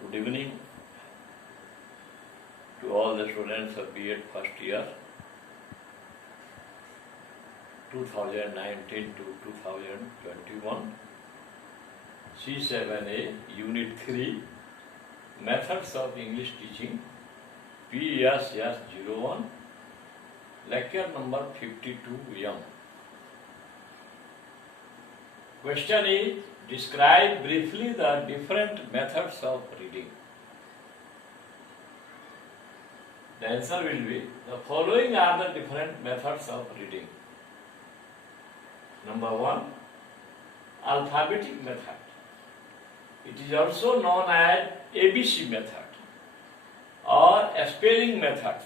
Good evening to all the students of B.Ed first year 2019 to 2021, C7A Unit 3 Methods of English Teaching, PES-01, Lecture number 52 young. Question is, describe briefly the different methods of reading. The answer will be, the following are the different methods of reading. Number 1, alphabetic method. It is also known as ABC method or spelling method.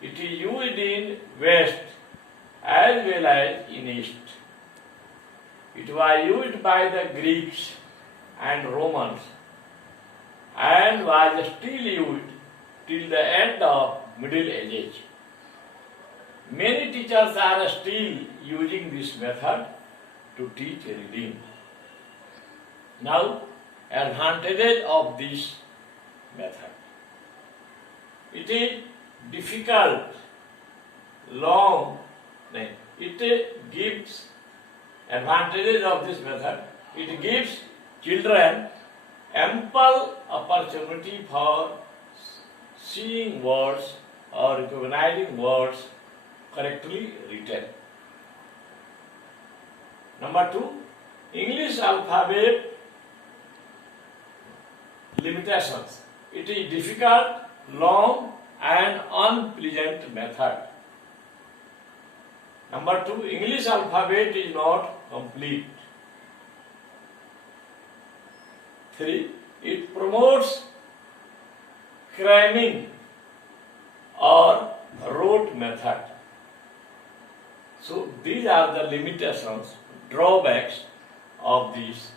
It is used in West as well as in East. It was used by the Greeks and Romans and was still used till the end of Middle Ages. Many teachers are still using this method to teach reading. Now, advantages of this method. It is difficult, long, it gives advantages of this method. It gives children ample opportunity for seeing words or recognizing words correctly written. Number 2, English alphabet limitations. It is difficult, long and unpleasant method. Number 2, English alphabet is not complete. 3, it promotes cramming or rote method. So these are the limitations, drawbacks of this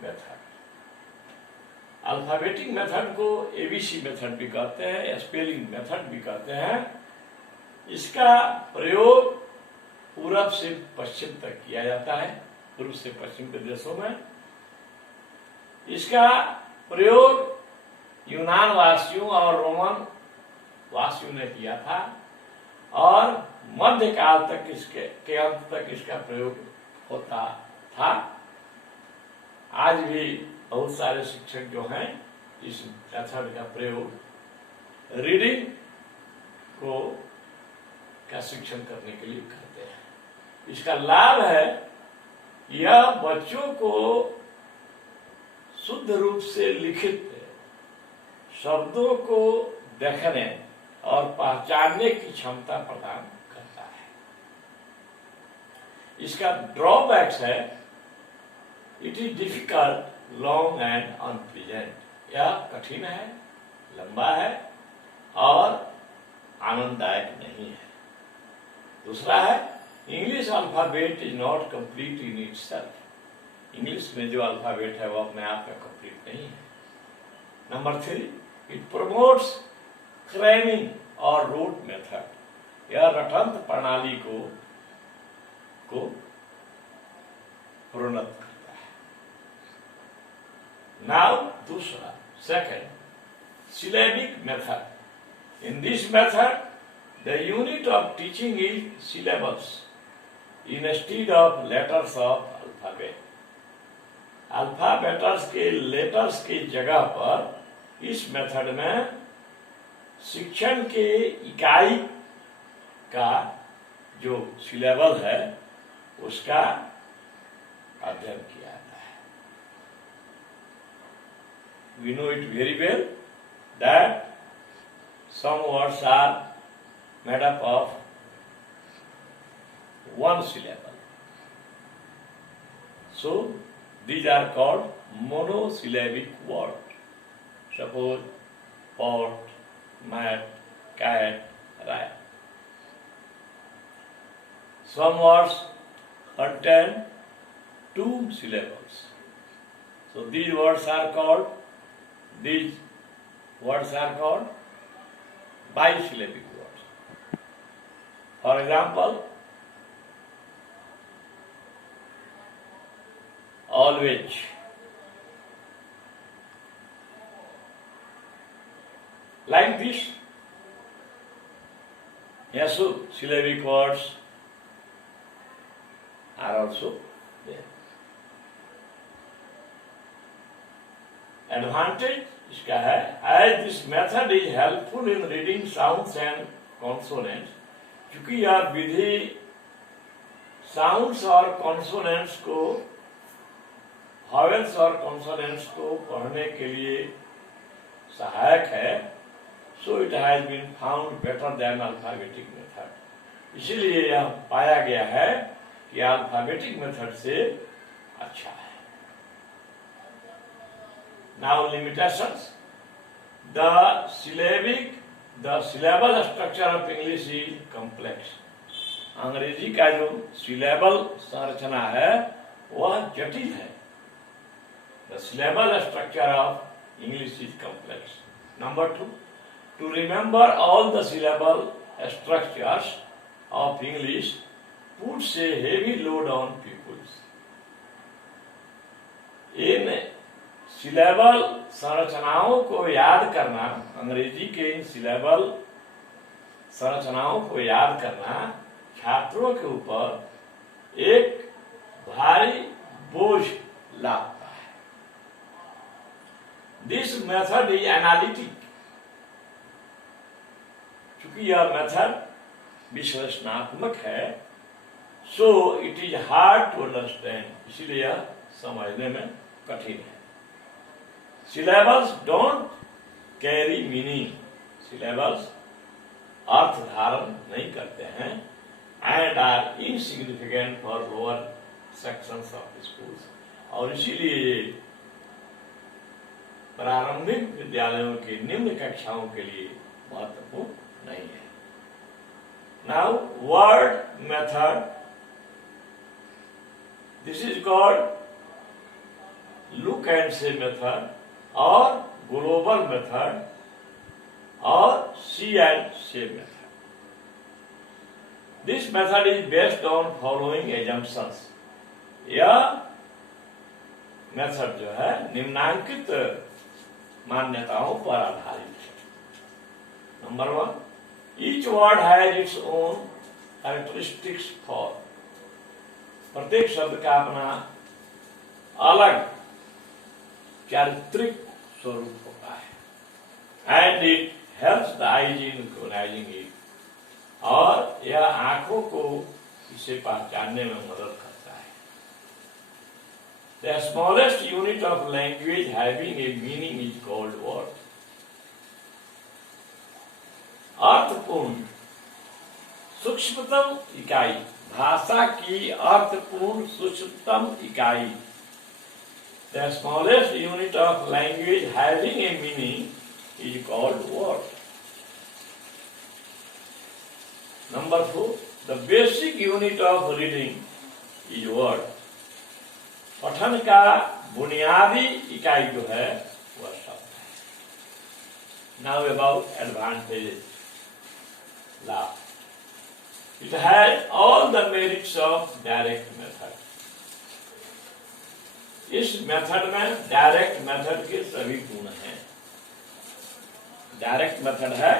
method. Alphabetic method को ABC method भी कहते हैं, spelling method भी कहते हैं. इसका प्रयोग पूरब से पश्चिम तक किया जाता है, पूर्व से पश्चिम के देशों में. इसका प्रयोग यूनान वासियों और रोमन वासियों ने किया था और मध्यकाल तक के अंत तक इसका प्रयोग होता था. आज भी बहुत सारे शिक्षक जो हैं इस मेथड का प्रयोग रीडिंग को का शिक्षण करने के लिए करते हैं. इसका लाभ है, यह बच्चों को शुद्ध रूप से लिखित शब्दों को देखने और पहचानने की क्षमता प्रदान करता है. इसका ड्रॉबैक्स है, it is difficult, long and unpleasant. यह कठिन है, लंबा है और आनंददायक नहीं है. दूसरा है, English alphabet is not complete in itself. English में जो अल्फाबेट है वो अपने आप में कंप्लीट नहीं है. नंबर 3, इट प्रमोट्स क्रेमिंग और रूट मेथड. यह रटंत प्रणाली को प्रोन्नत करता है. नाउ दूसरा, second, syllabic method. In this method, the unit of teaching is syllables instead of letters of alphabet. Alphabets के लेटर्स के जगह पर इस मेथड में शिक्षण के इकाई का जो सिलेबल है उसका अध्ययन किया जाता है. We know it very well that some words are made up of one syllable. So these are called monosyllabic words. Suppose pot, mat, cat, rat. Some words contain 2 syllables. So these words are called bisyllabic words. For example, always, like this. Yes, so syllabic words are also there. Advantage इसका है, as this method is helpful in reading sounds and consonants, क्योंकि यह विधि sounds और consonants को, vowels और consonants को पढ़ने के लिए सहायक है. So it has been found better than alphabetic method. इसीलिए यह पाया गया है कि अल्फाबेटिक मेथड से अच्छा है. Now limitations. The syllable structure of English is complex. अंग्रेजी का जो सिलेबल संरचना है वह जटिल है. The syllable structure of English is complex. Number 2, to remember all the syllable structures of English puts a heavy load on pupils. In syllable संरचनाओं को याद करना, अंग्रेजी के इन सिलेबल संरचनाओं को याद करना छात्रों के ऊपर एक भारी बोझ लाता है. This method is analytic. चूंकि यह मेथड विश्लेषणात्मक है, so it is hard to understand. इसीलिए यह समझने में कठिन है. Syllables don't carry meaning. Syllables अर्थ धारण नहीं करते हैं and are insignificant for lower sections of schools. और इसीलिए प्रारंभिक विद्यालयों के निम्न कक्षाओं के लिए महत्वपूर्ण नहीं है. Now word method. This is called look and say method or global method or see and say method. This method is based on following assumptions. यह मेथड जो है निम्नांकित मान्यताओं पर आधारित है. Number 1, each word has its own characteristics for. प्रत्येक शब्द का अपना अलग चारित्रिक स्वरूप होता है. And it helps the eyes in recognizing it. और यह आंखों को इसे पहचानने में मदद करता है. The smallest unit of language having a meaning is called word. अर्थपूर्ण सूक्ष्मतम इकाई, भाषा की अर्थपूर्ण सूक्ष्मतम इकाई. The smallest unit of language having a meaning is called word. Number 4, the basic unit of reading is word. पठन का बुनियादी इकाई जो है वह शब्द है. Now about advantages. Law. It has all the merits of direct method. इस मेथड में डायरेक्ट मेथड के सभी गुण हैं. डायरेक्ट मेथड है.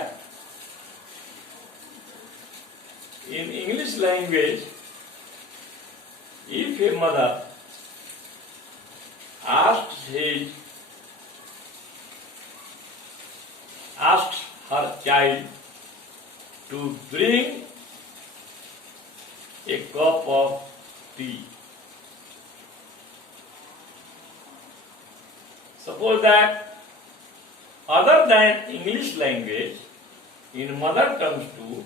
In English language, if a mother asks her child to bring a cup of tea, suppose that other than English language, in mother tongues too,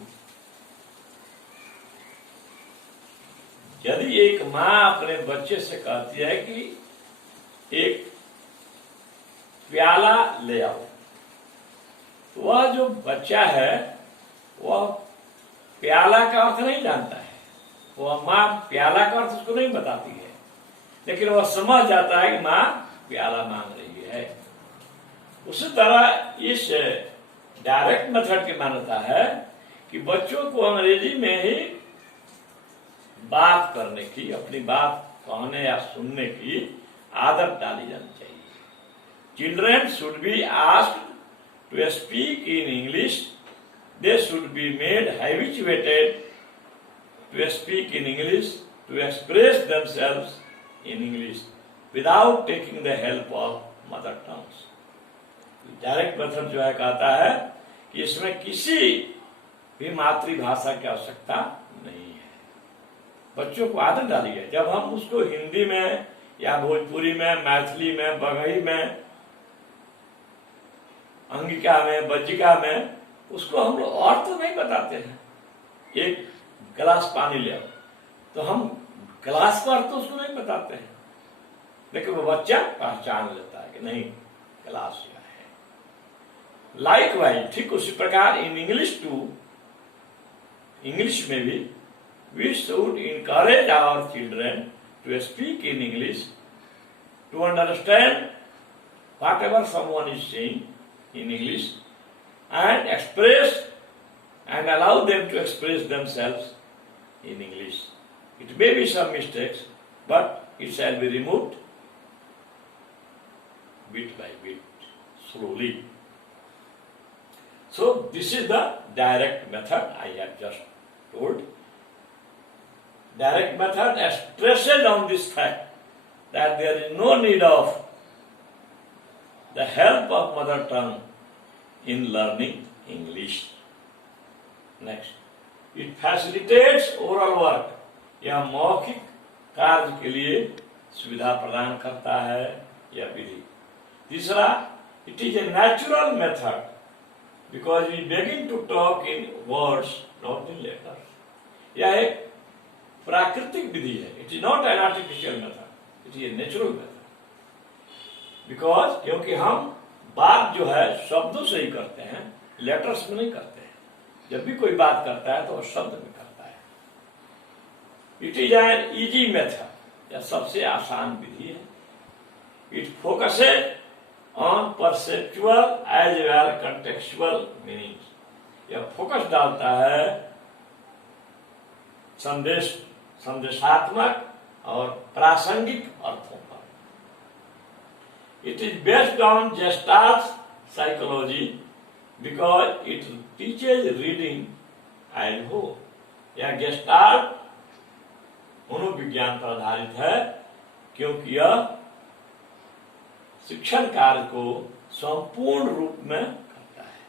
यदि एक माँ अपने बच्चे से कहती है कि एक प्याला ले आओ, तो वह जो बच्चा है वह प्याला का अर्थ नहीं जानता है. वह माँ प्याला का अर्थ उसको नहीं बताती है, लेकिन वह समझ जाता है कि माँ प्याला मांग रही है. उसी तरह इस डायरेक्ट मेथड की मान्यता है कि बच्चों को अंग्रेजी में ही बात करने की, अपनी बात कहने या सुनने की आदत डाली जानी चाहिए. Children should be asked to speak in English, they should be made habituated to speak in English, to express themselves in English without taking the help of mother tongues. Direct method जो है कहता है कि इसमें किसी भी मातृभाषा की आवश्यकता नहीं है। बच्चों को आदत डाली है। जब हम उसको हिंदी में या भोजपुरी में, मैथिली में, बघई में, अंगिका में, बज्जिका में, उसको हम लोग और तो नहीं बताते हैं। एक गिलास पानी ले आओ, तो हम गिलास पर तो उसको नहीं बताते हैं, लेकिन वो बच्चा पहचान लेता है कि नहीं गिलास यह है। लाइकवाइज ठीक उसी प्रकार इन इंग्लिश टू, इंग्लिश में भी we should encourage our children to speak in English, to understand whatever someone is saying in English, and express and allow them to express themselves in English. It may be some mistakes, but it shall be removed bit by bit, slowly. So this is the direct method I have just told. Direct method stresses on this fact that there is no need of the help of mother tongue in learning English. Next, it facilitates oral work. यह मौखिक कार्य के लिए सुविधा प्रदान करता है यह विधि। तीसरा, it is a natural method because we begin to talk in words, not in letters. यह एक प्राकृतिक विधि है। It is not an artificial method, it is a natural method. Because क्योंकि हम बात जो है शब्दों से ही करते हैं, लेटर्स में नहीं करते हैं। जब भी कोई बात करता है तो वह शब्द में करता है। It is an easy method, यह सबसे आसान विधि है। It focused on perceptual as well contextual meaning. यह फोकस डालता है संदेशात्मक और प्रासंगिक अर्थों पर। It is based on gestalt psychology because it teaches reading and whole. यह गेस्टाल्ट मनोविज्ञान पर आधारित है क्योंकि यह शिक्षण कार्य को संपूर्ण रूप में करता है।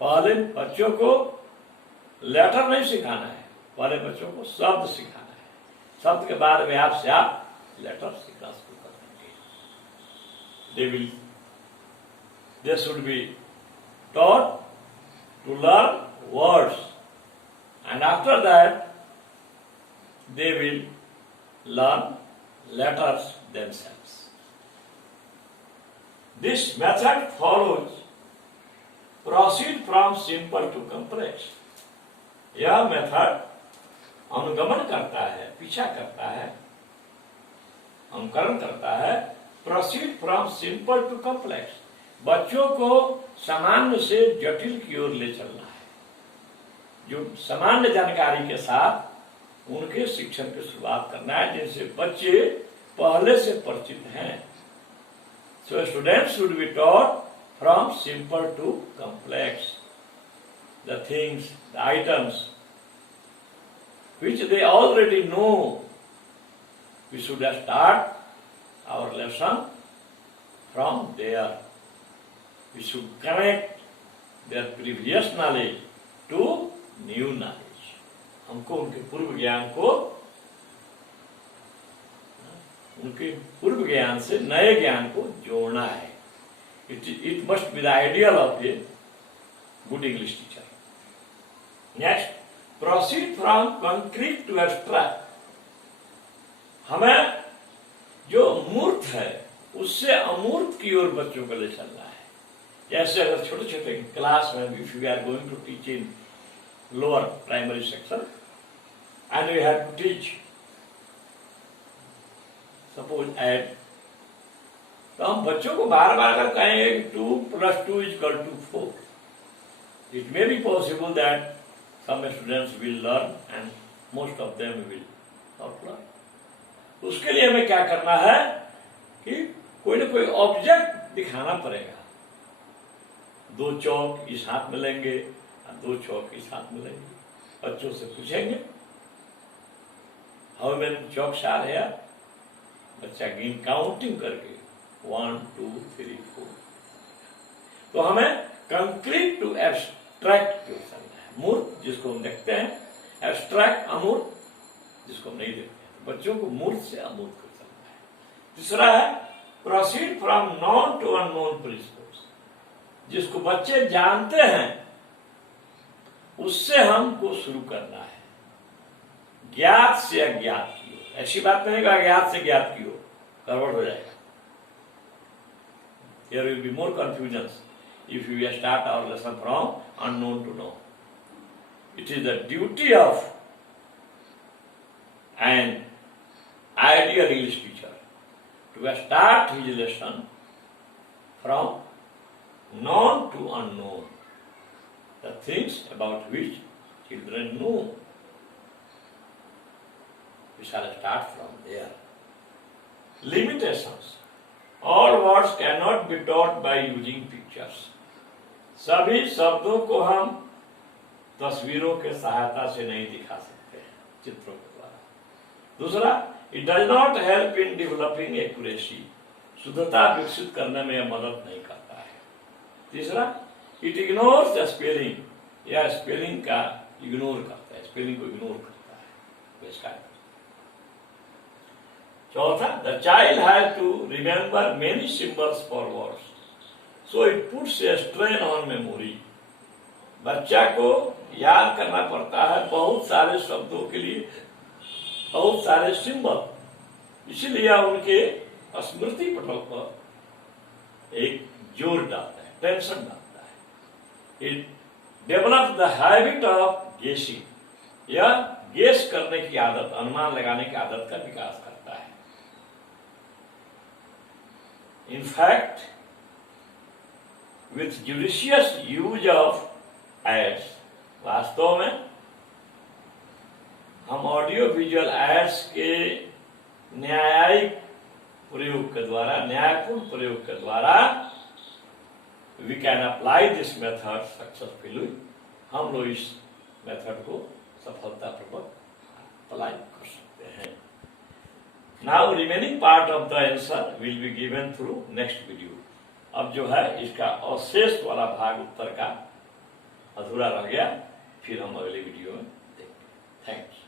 पहले बच्चों को लेटर नहीं सिखाना है, पहले बच्चों को शब्द सिखाना है। शब्द के बाद में आपसे आप लेटर सीखना शुरू कर देंगे। They should be taught to learn words, and after that they will learn letters themselves. This method follows proceed from simple to complex. यह मेथड अनुगमन करता है, पीछा करता है, अनुकरण करता है proceed from simple to complex. बच्चों को सामान्य से जटिल की ओर ले चलना है। जो सामान्य जानकारी के साथ उनके शिक्षण की शुरुआत करना है जिनसे बच्चे पहले से परिचित हैं। So students should be taught from simple to complex. The things, the items which they already know, we should start our lesson from there. We should connect their previous knowledge to new knowledge. हमको उनके पूर्व ज्ञान को, उनके पूर्व ज्ञान से नए ज्ञान को जोड़ना है। It must be the ideal of a good English teacher. Next, proceed from concrete to abstract. हमें जो मूर्त है उससे अमूर्त की ओर बच्चों को ले चलना है। जैसे अगर छोटे छोटे क्लास में if we are going to teach in lower primary section and we have to teach suppose add, तो हम बच्चों को बार बार अगर कहेंगे 2 + 2 = 4, it may be possible that some students will learn and most of them will not learn. उसके लिए हमें क्या करना है कि कोई ना कोई ऑब्जेक्ट दिखाना पड़ेगा। 2 चौक इस हाथ में लेंगे और 2 चौक इस हाथ में लेंगे। बच्चों से पूछेंगे how many chalks are here, बच्चा गिन काउंटिंग करके 1 2 3 4। तो हमें कंक्रीट टू एब्स्ट्रैक्ट क्वेश्चन है, मूर्त जिसको हम देखते हैं, एब्स्ट्रैक्ट अमूर्त जिसको हम नहीं देखते हैं। तो बच्चों को मूर्त से अमूर्त क्वेश्चन है। तीसरा है proceed from known to unknown principles, जिसको बच्चे जानते हैं उससे हमको शुरू करना है, ज्ञात से अज्ञात की ओर। ऐसी बात नहीं कहा ज्ञात से ज्ञात की ओर, गड़बड़ हो जाएगा। There will be more confusions if we start our lesson from unknown to known. It is the duty of an ideal English teacher to start his lesson from known to unknown, the things about which children know. We shall start from there. Limitations. All words cannot be taught by using pictures. सभी शब्दों को हम तस्वीरों के सहायता से नहीं दिखा सकते हैं, चित्रों के द्वारा। दूसरा, it does not help in developing accuracy. शुद्धता विकसित करने में यह मदद नहीं करता है। तीसरा, it ignores the spelling. यह स्पेलिंग का इग्नोर करता है, स्पेलिंग को इग्नोर करता है, इसका। चौथा, the child has to remember many symbols for words, so it puts a strain on memory. बच्चा को याद करना पड़ता है बहुत सारे शब्दों के लिए बहुत सारे सिंबल, इसीलिए उनके स्मृति पटल पर एक जोर डालता है, टेंशन डालता है। It develops the habit of guessing. यह गेस करने की आदत, अनुमान लगाने की आदत का विकास करता है। In fact, with judicious use of ads, वास्तव में हम ऑडियो विजुअल एड्स के न्यायिक प्रयोग के द्वारा, न्यायपूर्ण प्रयोग के द्वारा we can apply this method successfully. हम लोग इस मेथड को सफलतापूर्वक अप्लाई कर सकते हैं। Now remaining part of the answer will be given through next video. अब जो है इसका अवशेष वाला भाग उत्तर का अधूरा रह गया, फिर हम अगले वीडियो में देखेंगे। थैंक्स।